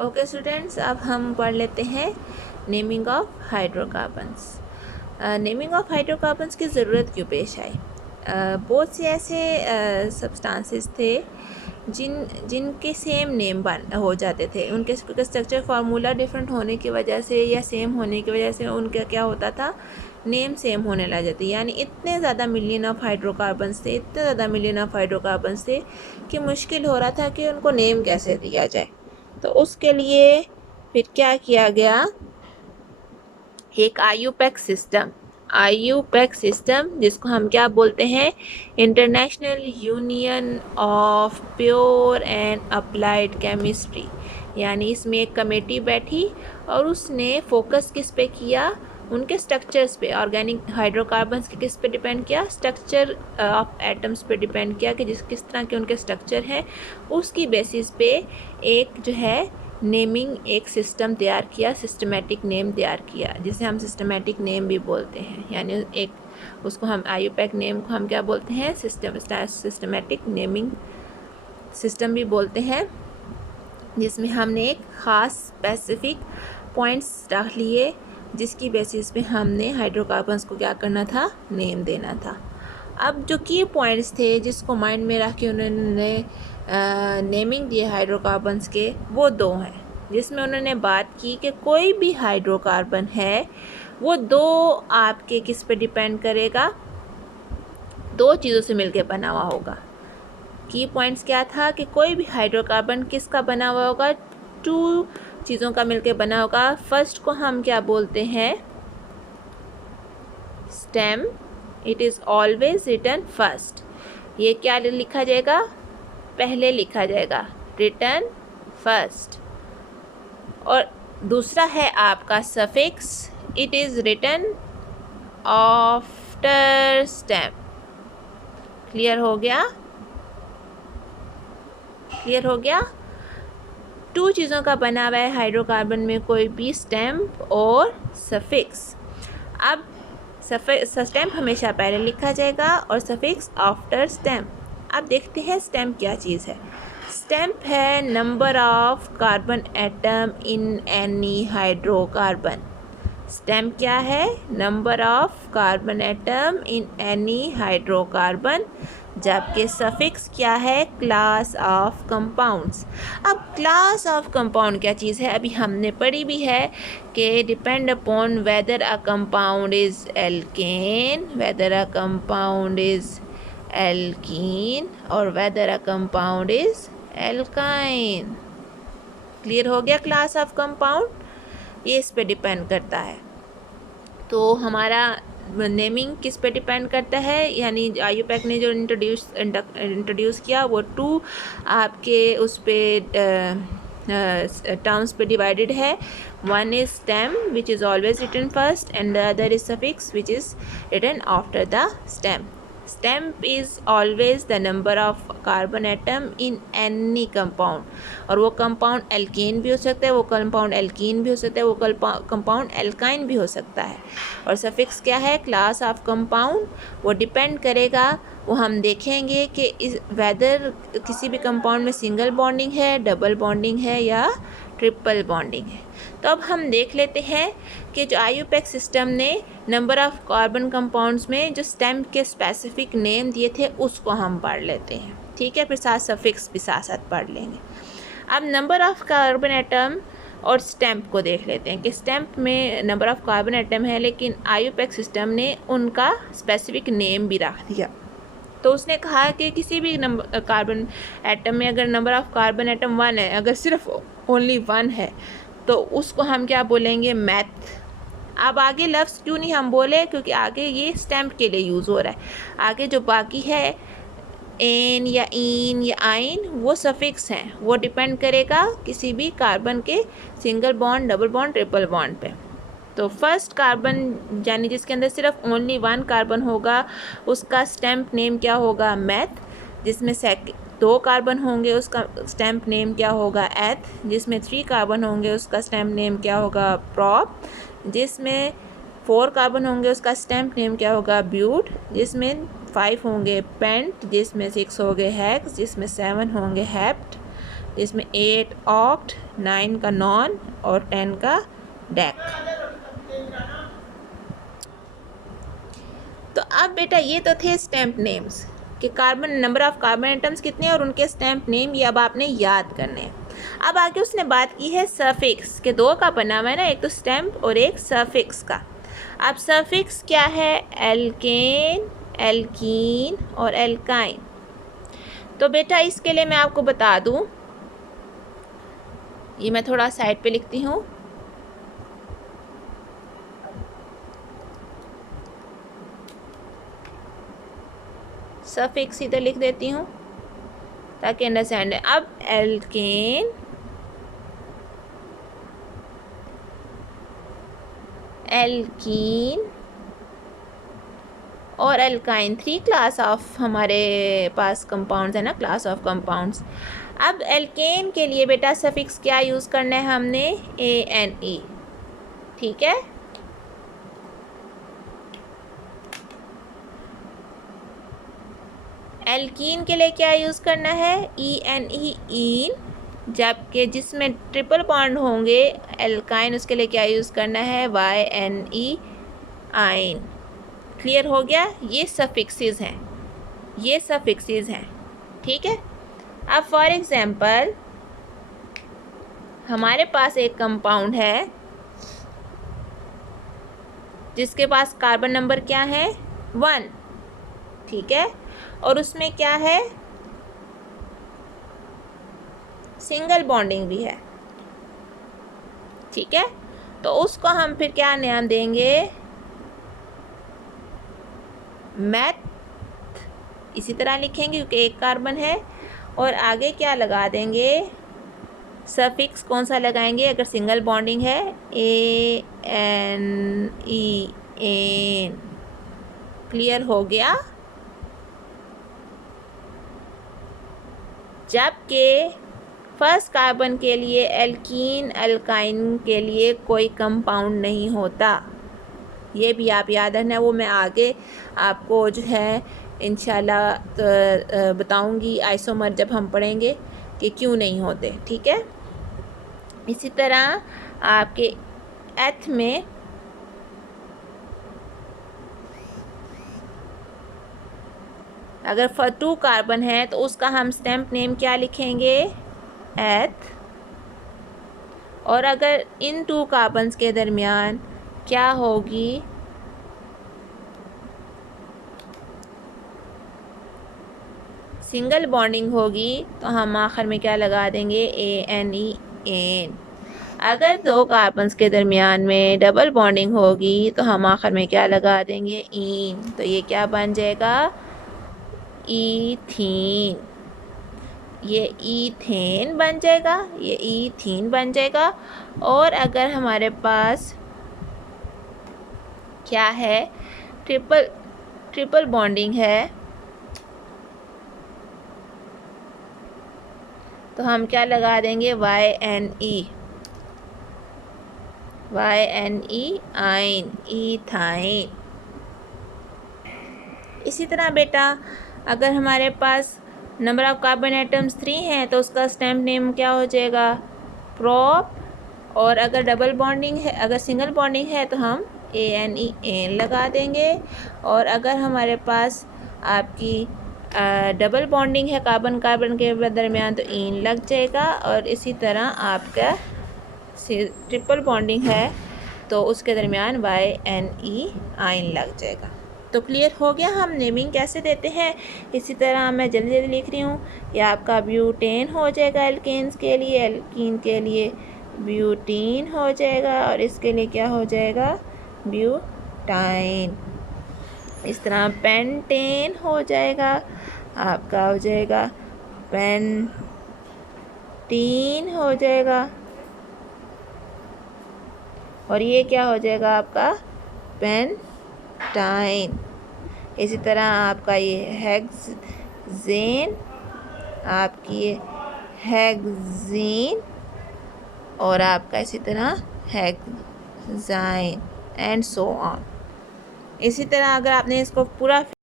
Okay students, अब हम पढ़ लेते हैं naming of hydrocarbons. Naming of hydrocarbons की ज़रूरत क्यों पेश आई? बहुत से ऐसे सब्सटेंसेस थे जिनके सेम नेम बन हो जाते थे। उनके स्ट्रक्चर फार्मूला डिफरेंट होने की वजह से या सेम होने की वजह से उनका क्या होता था, नेम सेम होने लग जाती। यानी इतने ज़्यादा मिलियन ऑफ हाइड्रोकार्बन्स थे, इतने ज़्यादा मिलियन ऑफ हाइड्रोकार्बन्स थे कि मुश्किल हो रहा था कि उनको नेम कैसे दिया जाए। तो उसके लिए फिर क्या किया गया, एक आईयूपैक सिस्टम जिसको हम क्या बोलते हैं, international union of pure and applied chemistry. यानी इसमें एक कमेटी बैठी और उसने फोकस किस पे किया, उनके स्ट्रक्चर्स पे। ऑर्गेनिक हाइड्रोकार्बन्स के किस पे डिपेंड किया, स्ट्रक्चर ऑफ एटम्स पे डिपेंड किया कि किस तरह के उनके स्ट्रक्चर हैं। उसकी बेसिस पे एक जो है नेमिंग एक सिस्टम तैयार किया, सिस्टमेटिक नेम तैयार किया, जिसे हम सिस्टमेटिक नेम भी बोलते हैं। यानी एक उसको हम आईयूपैक नेम को हम क्या बोलते हैं, सिस्टमेटिक नेमिंग सिस्टम भी बोलते हैं, जिसमें हमने एक ख़ास स्पेसिफिक पॉइंट्स रख लिए जिसकी बेसिस पे हमने हाइड्रोकार्बन्स को क्या करना था, नेम देना था। अब जो की पॉइंट्स थे जिसको माइंड में रख के उन्होंने नेमिंग दिए हाइड्रोकार्बन्स के, वो दो हैं, जिसमें उन्होंने बात की कि कोई भी हाइड्रोकार्बन है वो दो आपके किस पे डिपेंड करेगा, दो चीज़ों से मिलकर बना हुआ होगा। की पॉइंट्स क्या था कि कोई भी हाइड्रोकार्बन किसका बना हुआ होगा, टू चीज़ों का मिलकर बना होगा। फर्स्ट को हम क्या बोलते हैं, stem. It is always written first. ये क्या लिखा जाएगा, पहले लिखा जाएगा, रिटन फर्स्ट। और दूसरा है आपका suffix, it is written after stem. Clear हो गया, क्लियर हो गया। टू चीज़ों का बना हुआ है हाइड्रोकार्बन में, कोई भी स्टेम और सफिक्स। अब स्टेम हमेशा पहले लिखा जाएगा और सफिक्स आफ्टर स्टेम। अब देखते हैं स्टेम क्या चीज़ है। स्टेम है number of carbon atom in any hydrocarbon. Stem क्या है, number of carbon atom in any hydrocarbon, जबकि सफिक्स क्या है, क्लास ऑफ कंपाउंड्स। अब क्लास ऑफ कंपाउंड क्या चीज़ है, अभी हमने पढ़ी भी है कि depend upon whether a compound is alkane, whether a compound is alkene और whether a compound is alkyne. Clear हो गया, क्लास ऑफ कंपाउंड ये इस पे डिपेंड करता है। तो हमारा नेमिंग किस पे डिपेंड करता है, यानी आईयूपैक ने जो इंट्रोड्यूस किया वो टू आपके उस पे टर्म्स पे डिवाइडेड है। One is stem which is always written first and the other is suffix which is written after the stem. Stem is always the number of carbon atom in any compound, और वो compound alkene भी हो सकता है, वो compound alkene भी हो सकता है, वो कंपाउंड एल्काइन भी हो सकता है। और सफिक्स क्या है, क्लास ऑफ कंपाउंड। वो डिपेंड करेगा, वो हम देखेंगे कि इस वेदर किसी भी कंपाउंड में सिंगल बॉन्डिंग है, डबल बॉन्डिंग है या ट्रिपल बॉन्डिंग है। तो अब हम देख लेते हैं कि जो आईयूपैक सिस्टम ने नंबर ऑफ कार्बन कंपाउंड्स में जो स्टेम के स्पेसिफिक नेम दिए थे उसको हम पढ़ लेते हैं, ठीक है। फिर साथ सफिक्स भी साथ साथ पढ़ लेंगे। अब नंबर ऑफ कार्बन एटम और स्टेम्प को देख लेते हैं कि स्टेम्प में नंबर ऑफ कार्बन एटम है, लेकिन आईयूपैक सिस्टम ने उनका स्पेसिफिक नेम भी रख दिया। तो उसने कहा कि किसी भी कार्बन एटम में अगर नंबर ऑफ कार्बन एटम 1 है, अगर सिर्फ ओनली 1 है, तो उसको हम क्या बोलेंगे, मैथ। अब आगे लफ्ज़ क्यों नहीं हम बोले, क्योंकि आगे ये स्टैम्प के लिए यूज़ हो रहा है। आगे जो बाकी है एन या इन या आइन, वो सफिक्स हैं, वो डिपेंड करेगा किसी भी कार्बन के single bond, double bond, triple bond पे। तो फर्स्ट कार्बन यानी जिसके अंदर सिर्फ ओनली 1 कार्बन होगा, उसका स्टैम्प नेम क्या होगा, मैथ। जिसमें 2 कार्बन होंगे उसका स्टैम्प नेम क्या होगा, एथ। जिसमें 3 कार्बन होंगे उसका स्टैम्प नेम क्या होगा, प्रॉप। जिसमें 4 कार्बन होंगे उसका स्टैम्प नेम क्या होगा, ब्यूट। जिसमें 5 होंगे पेंट। जिसमें 6 होंगे हेक्स। जिसमें 7 होंगे हेप्ट। इसमें 8 ऑक्ट, 9 का नॉन और 10 का डेक। तो अब बेटा ये तो थे स्टैम्प नेम्स कि carbon number of carbon atoms कितने और उनके स्टैम्प नेम, ये अब आपने याद करने हैं। अब आगे उसने बात की है सफिक्स के, दो का बना हुआ है ना, एक तो स्टैम्प और एक सफिक्स का। अब सफिक्स क्या है? एल्केन, एल्कीन और एल्काइन। तो बेटा इसके लिए मैं आपको बता दूं, ये मैं थोड़ा साइड पे लिखती हूँ। सफिक्स इधर लिख देती हूँ ताकि अंडरस्टैंड है। अब एल्केन, एल्कीन और एल्काइन, 3 क्लास ऑफ हमारे पास कंपाउंड्स है ना, क्लास ऑफ कंपाउंड्स। अब एल्केन के लिए बेटा सफिक्स क्या यूज़ करना है हमने? ANE, ठीक है। एल्कीन के लिए क्या यूज़ करना है? ENE, ईन। जबकि जिसमें ट्रिपल बॉन्ड होंगे एल्काइन, उसके लिए क्या यूज़ करना है? YNE, आइन। क्लियर हो गया? ये सफिक्सेस हैं, ये सफिक्सेस हैं, ठीक है। अब फॉर एग्जांपल हमारे पास एक कंपाउंड है जिसके पास कार्बन नंबर क्या है? 1, ठीक है, और उसमें क्या है? सिंगल बॉन्डिंग भी है, ठीक है। तो उसको हम फिर क्या नाम देंगे? मैथ, इसी तरह लिखेंगे क्योंकि एक कार्बन है। और आगे क्या लगा देंगे? सफिक्स कौन सा लगाएंगे अगर सिंगल बॉन्डिंग है? ANE, ane. क्लियर हो गया? जबकि फर्स्ट कार्बन के लिए एल्कीन, एल्काइन के लिए कोई कंपाउंड नहीं होता, ये भी आप याद रखना। वो मैं आगे आपको जो है इंशाल्लाह बताऊंगी आइसोमर जब हम पढ़ेंगे कि क्यों नहीं होते, ठीक है। इसी तरह आपके एथ में अगर 2 कार्बन है तो उसका हम स्टैम्प नेम क्या लिखेंगे? एथ। और अगर इन 2 कार्बन्स के दरमियान क्या होगी? सिंगल बॉन्डिंग होगी तो हम आखिर में क्या लगा देंगे? ANE, ane. अगर 2 कार्बन्स के दरमियान में डबल बॉन्डिंग होगी तो हम आखिर में क्या लगा देंगे? ईन। तो ये क्या बन जाएगा? ईथीन। ये ईथेन बन जाएगा, ये ईथीन बन जाएगा। और अगर हमारे पास क्या है? ट्रिपल बॉन्डिंग है तो हम क्या लगा देंगे? YNE, आइन, ईथाइन। इसी तरह बेटा अगर हमारे पास नंबर ऑफ कार्बन एटम्स 3 हैं तो उसका स्टैम्प नेम क्या हो जाएगा? प्रोप। और अगर डबल बॉन्डिंग है, अगर सिंगल बॉन्डिंग है तो हम ANE, एन लगा देंगे। और अगर हमारे पास आपकी डबल बॉन्डिंग है कार्बन कार्बन के दरमियान तो ईन लग जाएगा। और इसी तरह आपका ट्रिपल बॉन्डिंग है तो उसके दरमियान YNE, आइन लग जाएगा। तो क्लियर हो गया हम नेमिंग कैसे देते हैं। इसी तरह मैं जल्दी जल्दी लिख रही हूँ। यह आपका ब्यूटेन हो जाएगा एल्केन्स के लिए, एल्कीन के लिए ब्यूटीन हो जाएगा और इसके लिए क्या हो जाएगा? ब्यूटाइन। इस तरह पेंटेन हो जाएगा, आपका हो जाएगा पेंटीन हो जाएगा। और ये क्या हो जाएगा आपका? पेंटाइन। इसी तरह आपका ये हेक्सेन, आपकी ये हेक्सीन और आपका इसी तरह हेक्साइन एंड सो ऑन। इसी तरह अगर आपने इसको पूरा